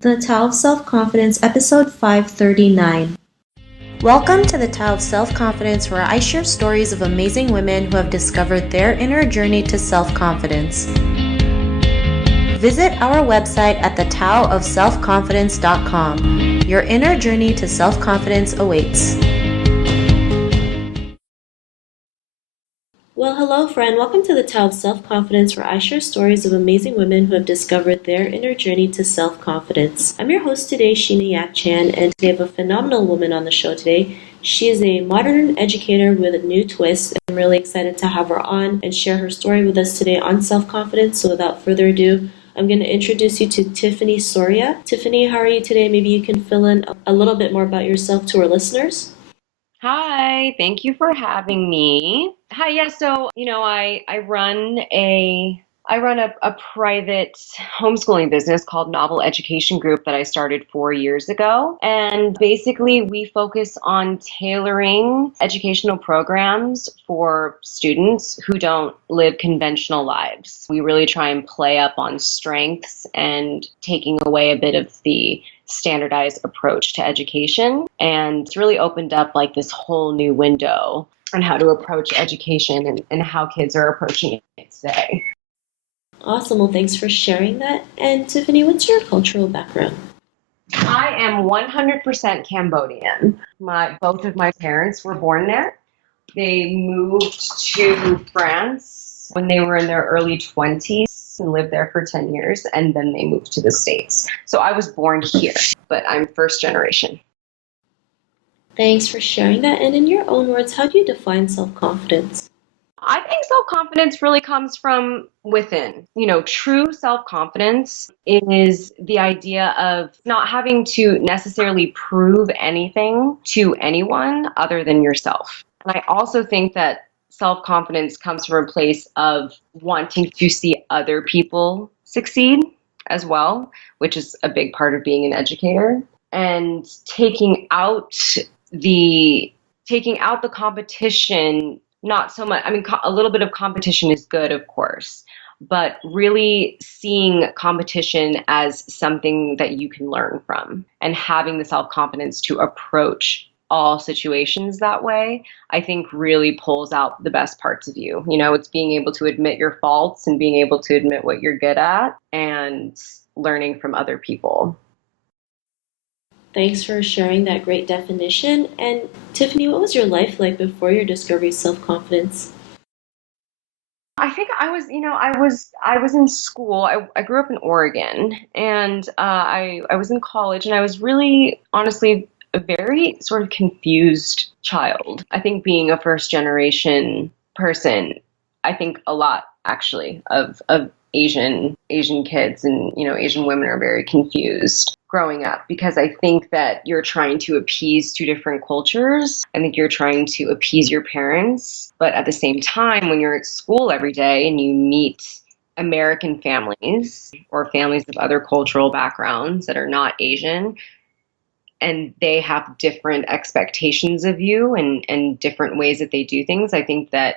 The Tao of Self-Confidence, episode 539. Welcome to the Tao of Self-Confidence, where I share stories of amazing women who have discovered their inner journey to self-confidence. Visit our website at thetaoofselfconfidence.com. Your inner journey to self-confidence awaits. Well, hello, friend. Welcome to the Tao of Self-Confidence, where I share stories of amazing women who have discovered their inner journey to self-confidence. I'm your host today, Sheena Yak Chan, and today I have a phenomenal woman on the show today. She is a modern educator with a new twist. I'm really excited to have her on and share her story with us today on self-confidence. So without further ado, I'm going to introduce you to Tiffany Sorya. Tiffany, how are you today? Maybe you can fill in a little bit more about yourself to our listeners. Hi, thank you for having me. Hi, yeah, so I run a private homeschooling business called Novel Education Group that I started 4 years ago. And basically we focus on tailoring educational programs for students who don't live conventional lives. We really try and play up on strengths and taking away a bit of the standardized approach to education. And it's really opened up like this whole new window on how to approach education and how kids are approaching it today. Awesome. Well, thanks for sharing that. And Tiffany, what's your cultural background? I am 100% Cambodian. Both of my parents were born there. They moved to France when they were in their early 20s and lived there for 10 years, and then they moved to the States. So I was born here, but I'm first generation. Thanks for sharing that. And in your own words, how do you define self-confidence? I think self-confidence really comes from within. True self-confidence is the idea of not having to necessarily prove anything to anyone other than yourself. And I also think that self-confidence comes from a place of wanting to see other people succeed as well, which is a big part of being an educator, and the taking out the competition. Not so much. I mean, a little bit of competition is good, of course, but really seeing competition as something that you can learn from and having the self-confidence to approach all situations that way, I think really pulls out the best parts of you. It's being able to admit your faults and being able to admit what you're good at and learning from other people. Thanks for sharing that great definition. And Tiffany, what was your life like before your discovery of self-confidence? I think I was in school. I grew up in Oregon, and I was in college, and I was really honestly a very sort of confused child. I think being a first generation person, I think a lot actually of Asian kids and Asian women are very confused growing up because I think that you're trying to appease two different cultures. I think you're trying to appease your parents, but at the same time, when you're at school every day and you meet American families or families of other cultural backgrounds that are not Asian, and they have different expectations of you and different ways that they do things. I think that,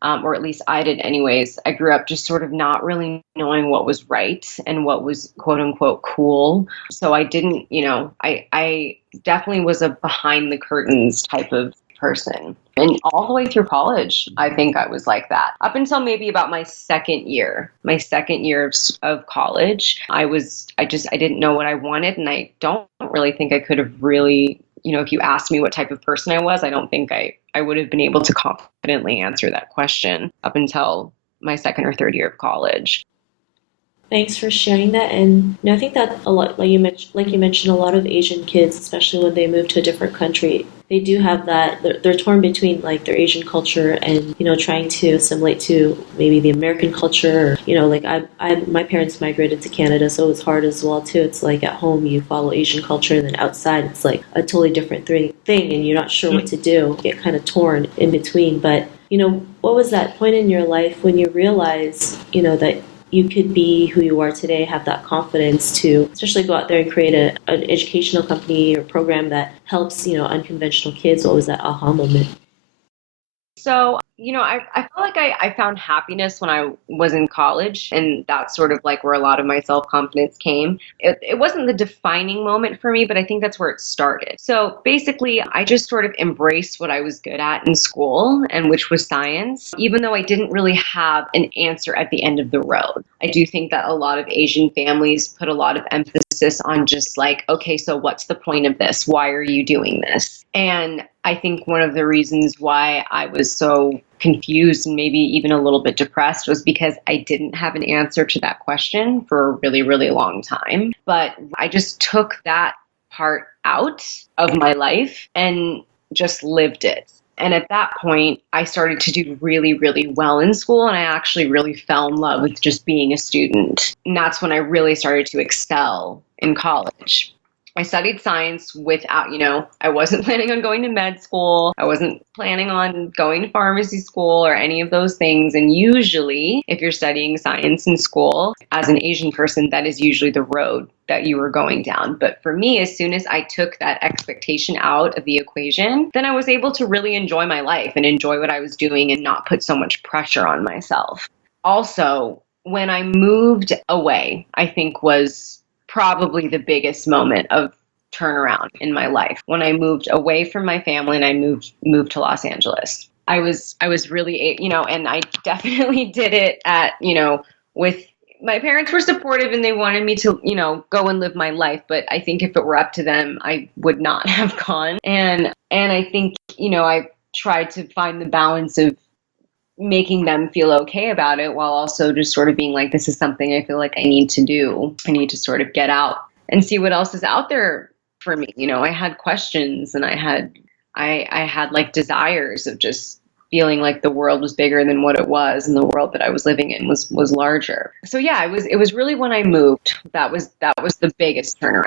or at least I did anyways, I grew up just sort of not really knowing what was right and what was quote unquote cool. So I didn't, I definitely was a behind the curtains type of person. And all the way through college, I think I was like that. Up until maybe about my second year of college, I didn't know what I wanted. And I don't really think I could have really, if you asked me what type of person I was, I don't think I would have been able to confidently answer that question up until my second or third year of college. Thanks for sharing that. And I think that a lot, like you mentioned, a lot of Asian kids, especially when they move to a different country, they do have that. They're torn between like their Asian culture and trying to assimilate to maybe the American culture. Or, like my parents migrated to Canada, so it was hard as well too. It's like at home you follow Asian culture, and then outside it's like a totally different thing, and you're not sure what to do. You get kind of torn in between. But what was that point in your life when you realized that you could be who you are today, have that confidence to especially go out there and create an educational company or program that helps, unconventional kids? What was that aha moment? So, I feel like I found happiness when I was in college, and that's sort of like where a lot of my self-confidence came. It wasn't the defining moment for me, but I think that's where it started. So basically, I just sort of embraced what I was good at in school, and which was science, even though I didn't really have an answer at the end of the road. I do think that a lot of Asian families put a lot of emphasis on just like, okay, so what's the point of this? Why are you doing this? And I think one of the reasons why I was so confused and maybe even a little bit depressed was because I didn't have an answer to that question for a really, really long time. But I just took that part out of my life and just lived it. And at that point, I started to do really, really well in school. And I actually really fell in love with just being a student. And that's when I really started to excel in college. I studied science without, I wasn't planning on going to med school. I wasn't planning on going to pharmacy school or any of those things. And usually, if you're studying science in school, as an Asian person, that is usually the road that you were going down. But for me, as soon as I took that expectation out of the equation, then I was able to really enjoy my life and enjoy what I was doing and not put so much pressure on myself. Also, when I moved away, I think was probably the biggest moment of turnaround in my life when I moved away from my family and I moved to Los Angeles. I was really, and I definitely did it at, with my parents were supportive and they wanted me to, go and live my life, but I think if it were up to them, I would not have gone. And I think, I tried to find the balance of making them feel okay about it while also just sort of being like, this is something I feel like I need to do. I need to sort of get out and see what else is out there for me. I had questions and I had like desires of just feeling like the world was bigger than what it was and the world that I was living in was larger. So yeah, it was really when I moved that was the biggest turnaround.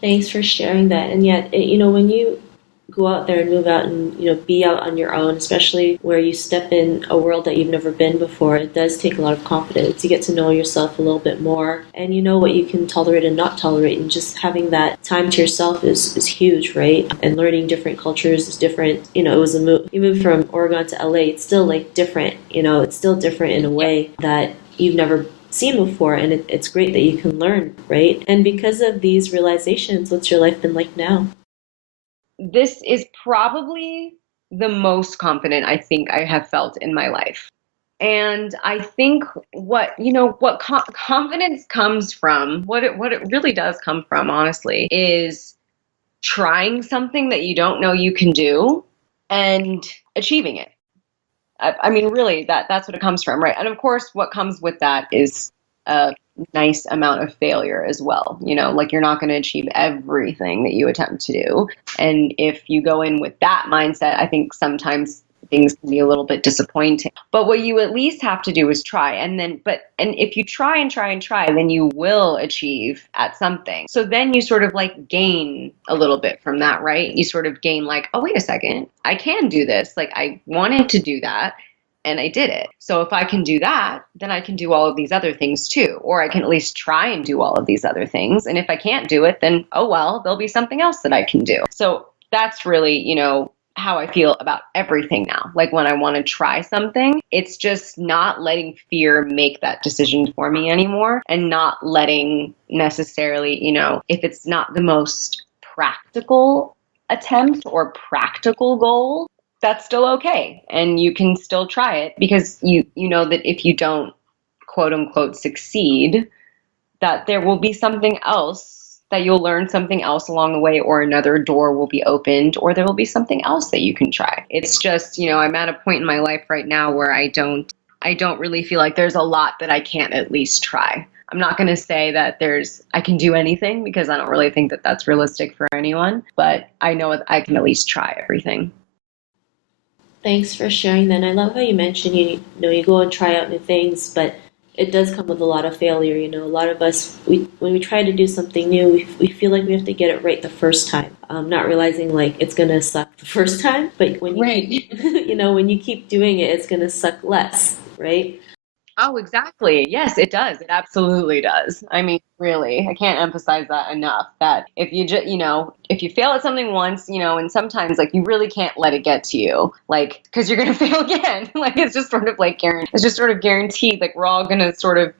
Thanks for sharing that. And yet, when you go out there and move out and, be out on your own, especially where you step in a world that you've never been before, it does take a lot of confidence. You get to know yourself a little bit more and you know what you can tolerate and not tolerate. And just having that time to yourself is huge, right? And learning different cultures is different. It was a move. You moved from Oregon to LA. It's still like different, it's still different in a way that you've never seen before, and it's great that you can learn, right? And because of these realizations, what's your life been like now? This is probably the most confident I think I have felt in my life. And I think what confidence comes from, what it really does come from, honestly, is trying something that you don't know you can do and achieving it. I mean, really, that's what it comes from, right? And of course, what comes with that is a nice amount of failure as well. Like you're not going to achieve everything that you attempt to do. And if you go in with that mindset, I think sometimes things can be a little bit disappointing. But what you at least have to do is try. And if you try and try and try, then you will achieve at something. So then you sort of like gain a little bit from that, right? You sort of gain like, oh, wait a second, I can do this. Like I wanted to do that and I did it. So if I can do that, then I can do all of these other things too. Or I can at least try and do all of these other things. And if I can't do it, then oh well, there'll be something else that I can do. So that's really, how I feel about everything now. Like when I want to try something, it's just not letting fear make that decision for me anymore and not letting necessarily, if it's not the most practical attempt or practical goal, that's still okay. And you can still try it because you know that if you don't quote unquote succeed, that there will be something else that you'll learn something else along the way, or another door will be opened, or there will be something else that you can try. It's just, I'm at a point in my life right now where I don't really feel like there's a lot that I can't at least try. I'm not going to say that I can do anything because I don't really think that that's realistic for anyone, but I know I can at least try everything. Thanks for sharing that. And I love how you mentioned you go and try out new things, but it does come with a lot of failure. A lot of us when we try to do something new, we feel like we have to get it right the first time, not realizing like it's gonna suck the first time. But when you Right. keep, when you keep doing it, it's gonna suck less, right? Oh, exactly. Yes, it does. It absolutely does. I mean, really. I can't emphasize that enough. That if you just, if you fail at something once, and sometimes like you really can't let it get to you, like, because you're going to fail again. Like, it's just sort of like it's just sort of guaranteed. Like, we're all going to sort of,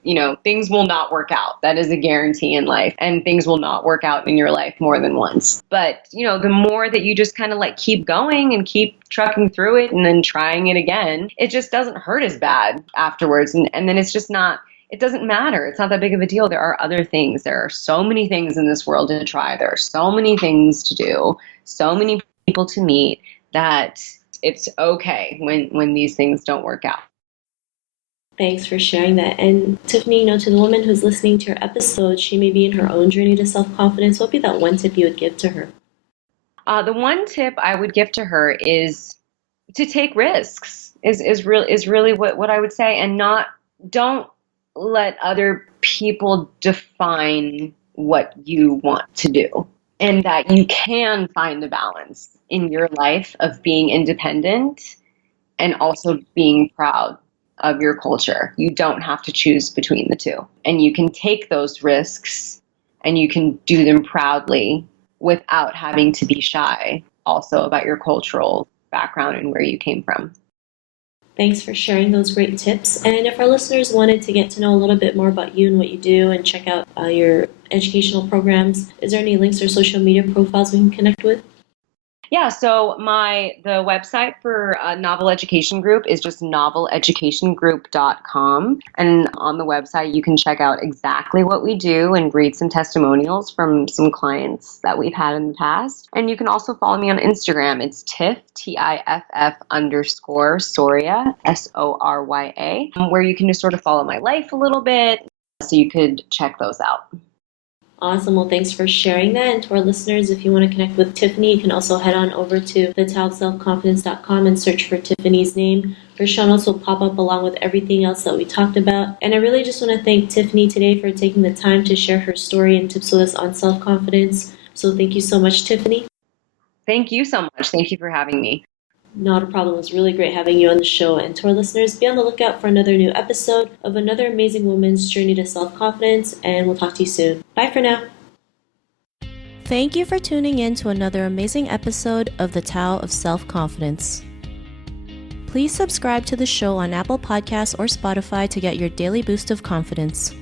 things will not work out. That is a guarantee in life, and things will not work out in your life more than once. But, the more that you just kind of like keep going and keep trucking through it and then trying it again, it just doesn't hurt as bad afterwards. And then it's just not, it doesn't matter. It's not that big of a deal. There are other things. There are so many things in this world to try. There are so many things to do, so many people to meet, that it's okay when these things don't work out. Thanks for sharing that. And Tiffany, to the woman who's listening to your episode, she may be in her own journey to self-confidence. What would be that one tip you would give to her? The one tip I would give to her is to take risks, is really what I would say, and don't let other people define what you want to do, and that you can find a balance in your life of being independent and also being proud of your culture. You don't have to choose between the two, and you can take those risks and you can do them proudly without having to be shy also about your cultural background and where you came from. Thanks for sharing those great tips. And if our listeners wanted to get to know a little bit more about you and what you do and check out your educational programs, is there any links or social media profiles we can connect with? Yeah, so the website for Novel Education Group is just noveleducationgroup.com. And on the website, you can check out exactly what we do and read some testimonials from some clients that we've had in the past. And you can also follow me on Instagram. It's Tiff, Tiff_Sorya, Sorya, where you can just sort of follow my life a little bit. So you could check those out. Awesome. Well, thanks for sharing that. And to our listeners, if you want to connect with Tiffany, you can also head on over to thetowofselfconfidence.com and search for Tiffany's name. Her show notes will pop up along with everything else that we talked about. And I really just want to thank Tiffany today for taking the time to share her story and tips with us on self-confidence. So thank you so much, Tiffany. Thank you so much. Thank you for having me. Not a problem. It was really great having you on the show. And to our listeners, be on the lookout for another new episode of another amazing woman's journey to self-confidence. And we'll talk to you soon. Bye for now. Thank you for tuning in to another amazing episode of The Tao of Self-Confidence. Please subscribe to the show on Apple Podcasts or Spotify to get your daily boost of confidence.